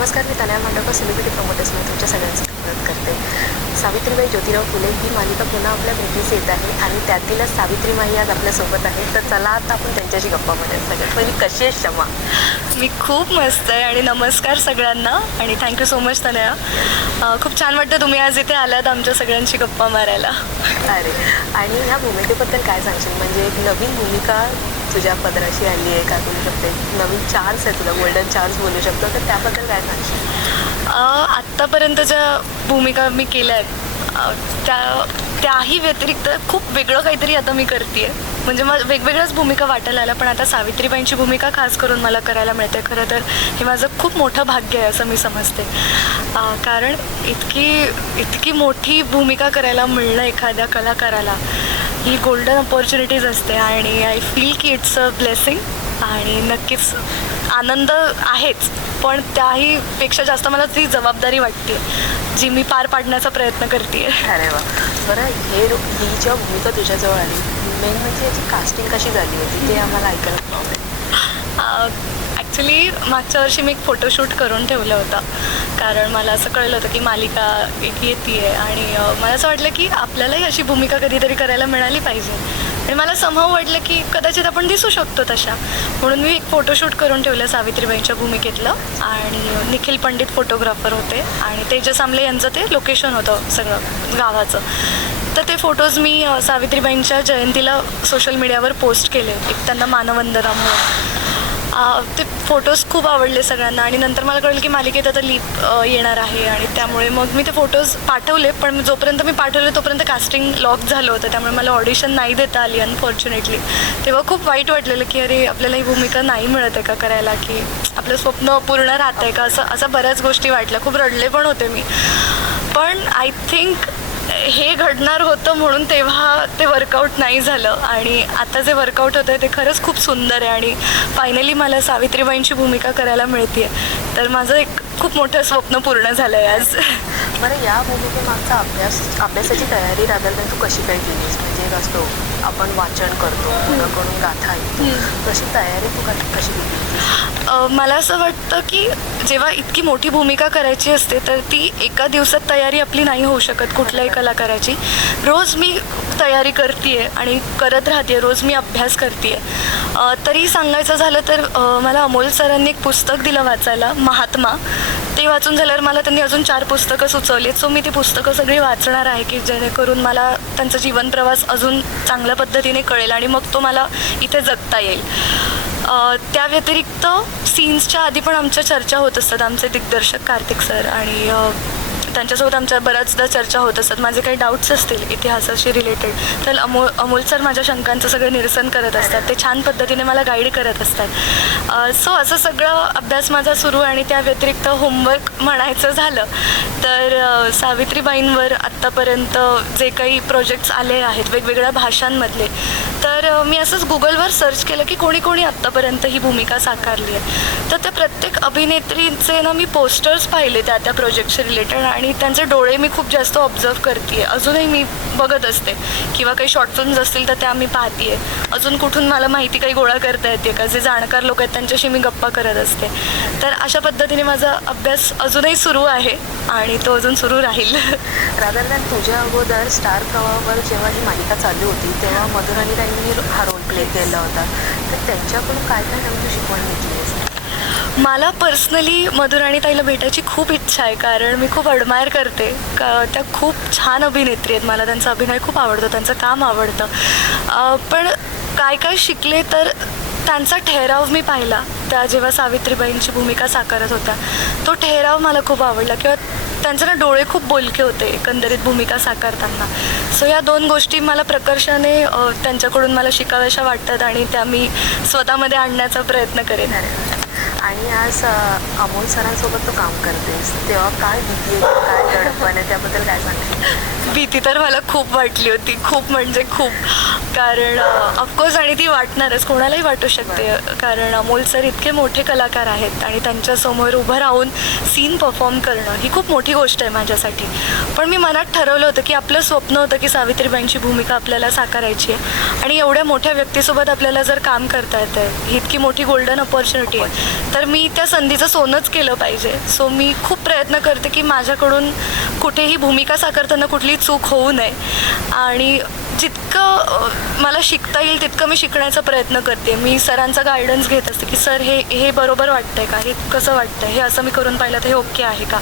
नमस्कार, मी तनया मांडवकर सेलिब्रिटी प्रमोटर्समध्ये तुमच्या सगळ्यांचं स्वागत करते. सावित्रीबाई ज्योतिराव फुले ही मालिका पुन्हा आपल्या भेटीस येत आहे आणि त्यातीलच सावित्रीमाई आज आपल्यासोबत आहे. तर चला आता आपण त्यांच्याशी गप्पा मारूया. सगळ्यात पहिली कशी आहे क्षमा? मी खूप मस्त आहे आणि नमस्कार सगळ्यांना आणि थँक्यू सो मच तनया. खूप छान वाटतं तुम्ही आज इथे आलात आमच्या सगळ्यांची गप्पा मारायला. अरे, आणि ह्या भूमिकेबद्दल काय सांगशील? म्हणजे एक नवीन भूमिका तुझ्या पदराशी आली आहे का? बोलू शकते नवीन चान्स आहे तुला, गोल्डन चान्स बोलू शकतो, तर त्याबद्दल काय सांगशील? आत्तापर्यंत ज्या भूमिका मी केल्या आहेत त्याही व्यतिरिक्त खूप वेगळं काहीतरी आता मी करते आहे. म्हणजे मला वेगवेगळ्याच भूमिका वाटायला आल्या, पण आता सावित्रीबाईंची भूमिका खास करून मला करायला मिळते. खरं तर हे माझं खूप मोठं भाग्य आहे असं मी समजते. कारण इतकी मोठी भूमिका करायला मिळणं एखाद्या कलाकाराला ही गोल्डन अपॉर्च्युनिटीज असते आणि आय फील की इट्स अ ब्लेसिंग. आणि नक्कीच आनंद आहेच, पण त्याहीपेक्षा जास्त मला ती जबाबदारी वाटते जी मी पार पाडण्याचा प्रयत्न करते. अरे वा. बरं, ही जेव्हा भूमिका तुझ्याजवळ आली, मेन म्हणजे याची कास्टिंग कशी झाली होती ते आम्हाला ऐकायला आवडेल. ॲक्च्युली मागच्या वर्षी मी एक फोटोशूट करून ठेवलं होतं, कारण मला असं कळलं होतं की मालिका एक येते आहे आणि मला असं वाटलं की आपल्यालाही अशी भूमिका कधीतरी करायला मिळाली पाहिजे. आणि मला समहाव वाटलं की कदाचित आपण दिसू शकतो तशा, म्हणून मी एक फोटोशूट करून ठेवलं सावित्रीबाईंच्या भूमिकेतलं. आणि निखिल पंडित फोटोग्राफर होते आणि तेजस आमले यांचं ते लोकेशन होतं सगळं गावाचं. तर ते फोटोज मी सावित्रीबाईंच्या जयंतीला सोशल मीडियावर पोस्ट केले, एक त्यांना मानवंदना म्हणून. ते फोटोज खूप आवडले सगळ्यांना आणि नंतर मला कळलं की मालिकेत आता लीप येणार आहे आणि त्यामुळे मग मी ते फोटोज पाठवले. पण जोपर्यंत मी पाठवले तोपर्यंत कास्टिंग लॉक झालं होतं, त्यामुळे मला ऑडिशन नाही देता आली अनफॉर्च्युनेटली. तेव्हा खूप वाईट वाटलेलं की अरे आपल्याला ही भूमिका नाही मिळत आहे का करायला, की आपलं स्वप्न पूर्ण राहतं आहे का, असं बऱ्याच गोष्टी वाटल्या. खूप रडले पण होते मी. पण आय थिंक हे घडणार होतं म्हणून तेव्हा ते वर्कआउट नाही झालं आणि आता जे वर्कआउट होतं आहे ते खरंच खूप सुंदर आहे आणि फायनली मला सावित्रीबाईंची भूमिका करायला मिळते आहे. तर माझं एक खूप मोठं स्वप्न पूर्ण झालं आहे आज. बरं, या भूमिकेमागचा अभ्यासाची तयारी रादरदैन तू कशी काय केलीस? म्हणजे असतो आपण वाचन करतो, कोणाकडून गाथा येतो, तशी तयारी तू कशी केली? मला असं वाटतं की जेव्हा इतकी मोठी भूमिका करायची असते तर ती एका दिवसात तयारी आपली नाही होऊ शकत कुठल्याही कलाकाराची. रोज मी तयारी करते आहे आणि करत राहते, रोज मी अभ्यास करते आहे. तरी सांगायचं झालं तर मला अमोल सरांनी एक पुस्तक दिलं वाचायला, महात्मा. ते वाचून झाल्यावर मला त्यांनी अजून 4 पुस्तकं सुचवलीत. सो मी ती पुस्तकं सगळी वाचणार आहे की जेणेकरून मला त्यांचा जीवनप्रवास अजून चांगल्या पद्धतीने कळेल आणि मग तो मला इथे जगता येईल. त्या व्यतिरिक्त सीन्सच्या आधी पण आमच्या चर्चा होत असतात, आमचे दिग्दर्शक कार्तिक सर, आणि त्यांच्यासोबत आमच्या बऱ्याचदा चर्चा होत असतात. माझे काही डाऊट्स असतील इतिहासाशी रिलेटेड तर अमोल सर माझ्या शंकांचं सगळं निरसन करत असतात. ते छान पद्धतीने मला गाईड करत असतात. सो असं सगळं अभ्यास माझा सुरू आहे. आणि त्या व्यतिरिक्त होमवर्क म्हणायचं झालं तर सावित्रीबाईंवर आत्तापर्यंत जे काही प्रोजेक्ट्स आले आहेत वेगवेगळ्या भाषांमधले, तर मी असंच गुगलवर सर्च केलं की कोणी कोणी आत्तापर्यंत ही भूमिका साकारली आहे. तर त्या प्रत्येक अभिनेत्रींचे ना मी पोस्टर्स पाहिले त्या प्रोजेक्टशी रिलेटेड आणि त्यांचे डोळे मी खूप जास्त ऑब्झर्व करते. अजूनही मी बघत असते किंवा काही शॉर्ट फिल्म्स असतील तर त्या मी पाहते. अजून कुठून मला माहिती काही गोळा करता येते का, जे जाणकार लोक आहेत त्यांच्याशी मी गप्पा करत असते. तर अशा पद्धतीने माझा अभ्यास अजूनही सुरू आहे आणि तो अजून सुरू राहील. रादरदैन तुझ्या अगोदर स्टार प्रवाहावर जेव्हा ही मालिका चालू होती तेव्हा मधुराणी ताईंनी हा रोल प्ले केला होता, तर त्यांच्याकडून काय काय नवीन शिकवण घेतली? मला पर्सनली मधुराणी ताईला भेटायची खूप इच्छा आहे, कारण मी खूप अडमायर करते त्या खूप छान अभिनेत्री आहेत. मला त्यांचा अभिनय खूप आवडतो, त्यांचं काम आवडतं. पण काय काय शिकले तर त्यांचा ठहराव मी पाहिला त्या जेव्हा सावित्रीबाईंची भूमिका साकारत होत्या. तो ठहराव मला खूप आवडला किंवा त्यांचे ना डोळे खूप बोलके होते एकंदरीत भूमिका साकारताना. सो या 2 गोष्टी मला प्रकर्षाने त्यांच्याकडून मला शिकाव्याशा वाटतात आणि त्या मी स्वतःमध्ये आणण्याचा प्रयत्न करेन. आणि आज अमोल सरांसोबत तू काम करतेस तेव्हा काय भीती आहे, काय दडपण आहे, त्याबद्दल काय सांगते? भीती तर मला खूप वाटली होती, खूप म्हणजे खूप. कारण ऑफकोर्स आणि ती वाटणारच, कोणालाही वाटू शकते. कारण अमोल सर इतके मोठे कलाकार आहेत आणि त्यांच्यासमोर उभं राहून सीन परफॉर्म करणं ही खूप मोठी गोष्ट आहे माझ्यासाठी. पण मी मनात ठरवलं होतं की आपलं स्वप्न होतं की सावित्रीबाईंची भूमिका आपल्याला साकारायची आहे आणि एवढ्या मोठ्या व्यक्तीसोबत आपल्याला जर काम करता येतं आहे, ही इतकी मोठी गोल्डन अपॉर्च्युनिटी आहे, तर मी त्या संधीचं सोनंच केलं पाहिजे. सो मी खूप प्रयत्न करते की माझ्याकडून कुठेही भूमिका साकारताना कुठली चूक होऊ नये आणि जितकं मला शिकता येईल तितकं मी शिकण्याचा प्रयत्न करते. मी सरांचा गायडन्स घेत असते की सर हे बरोबर वाटतंय का, हे कसं वाटतंय, हे असं मी करून पाहिलं तर हे ओके आहे का.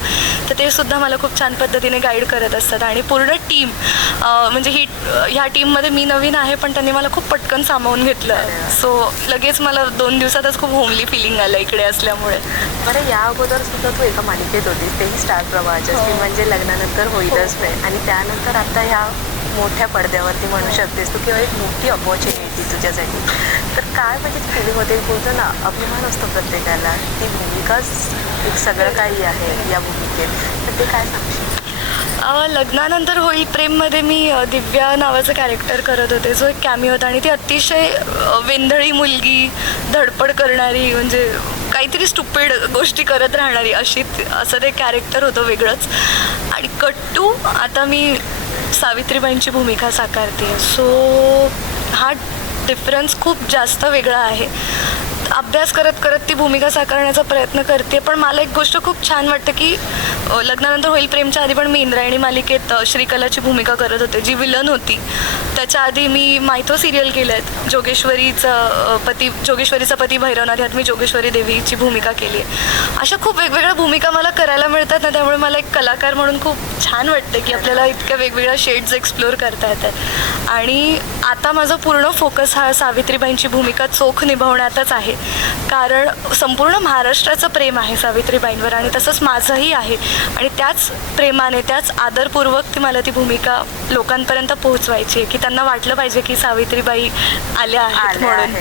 तर ते सुद्धा मला खूप छान पद्धतीने गाईड करत असतात. आणि पूर्ण टीम म्हणजे ह्या टीममध्ये मी नवीन आहे पण त्यांनी मला खूप पटकन सामावून घेतलं. सो लगेच मला 2 दिवसातच खूप होमली फिलिंग आलं इकडे असल्यामुळे. बरं, या अगोदर सुद्धा तू एका मालिकेत होतीस, तेही स्टार प्रवाहाच्या, ती म्हणजे लग्नानंतर होईलच नाही. आणि त्यानंतर आता ह्या मोठ्या पडद्यावरती म्हणू शकतेस तू, किंवा एक मोठी अपॉर्च्युनिटी तुझ्यासाठी. तर काय म्हणजे फिलिंग होते, बोलतो ना अभिमान असतो प्रत्येकाला, ती भूमिकाच एक सगळं काही आहे या भूमिकेत. तर ते काय सांगशील? लग्नानंतर होईल प्रेममध्ये मी दिव्या नावाचं कॅरेक्टर करत होते, जो एक कॅमी होता. आणि ती अतिशय वेंधळी मुलगी, धडपड करणारी, म्हणजे काहीतरी स्टुपिड गोष्टी करत राहणारी असं ते कॅरेक्टर होतं वेगळंच. आणि कट्टू आता मी सावित्रीबाईंची भूमिका साकारते. सो हा डिफरन्स खूप जास्त वेगळा आहे. अभ्यास करत करत ती भूमिका साकारण्याचा प्रयत्न करते. पण मला एक गोष्ट खूप छान वाटतं की लग्नानंतर होईल प्रेमच्या आधी पण मी इंद्रायणी मालिकेत श्रीकलाची भूमिका करत होते, जी विलन होती. त्याच्या आधी मी मायथो सिरियल केलं आहेत. जोगेश्वरीचा पती भैरवनाथ, ह्यात मी जोगेश्वरी देवीची भूमिका केली आहे. अशा खूप वेगवेगळ्या भूमिका मला करायला मिळतात ना, त्यामुळे मला एक कलाकार म्हणून खूप छान वाटतं की आपल्याला इतक्या वेगवेगळ्या शेड्स एक्सप्लोअर करता येतात. आणि आता माझा पूर्ण फोकस हा सावित्रीबाईंची भूमिका चोख निभावण्यातच आहे. कारण संपूर्ण महाराष्ट्राचं प्रेम आहे सावित्रीबाईंवर आणि तसंच माझंही आहे. आणि त्याच प्रेमाने, त्याच आदरपूर्वक मला ती भूमिका लोकांपर्यंत पोहोचवायची आहे, की त्यांना वाटलं पाहिजे की सावित्रीबाई आल्या आहेत म्हणून.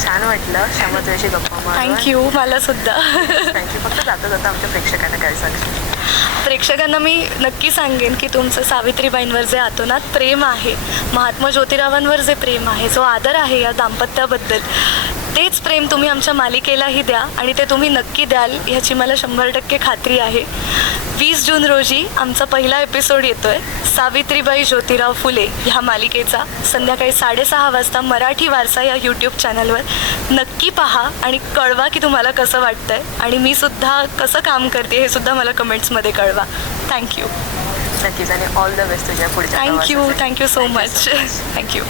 छान वाटलं श्यामा तुझ्याशी गप्पा मारून. थँक्यू. मला सुद्धा. थँक्यू. फक्त जाता जाता आमच्या प्रेक्षकांना काय सांगशील? प्रेक्षकांना मी नक्की सांगेन की तुमचं सावित्रीबाईंवर जे आतोनात प्रेम आहे, महात्मा ज्योतिरावांवर जे प्रेम आहे, जो आदर आहे या दाम्पत्याबद्दल, तेच प्रेम तुम्ही आमच्या मालिकेलाही द्या. आणि ते तुम्ही नक्की द्याल ह्याची मला 100% खात्री आहे. 20 जून रोजी आमचा पहिला एपिसोड येतोय सावित्रीबाई ज्योतिराव फुले ह्या मालिकेचा, संध्याकाळी 6:30 वाजता मराठी वारसा या यूट्यूब चॅनलवर. नक्की पहा आणि कळवा की तुम्हाला कसं वाटतंय आणि मी सुद्धा कसं काम करते हे सुद्धा मला कमेंट्समध्ये कळवा. थँक्यू. नक्कीच. आणि ऑल द बेस्ट तुझ्या पुढच्या थँक्यू. प्रवासासाठी. Thank you so much. थँक्यू.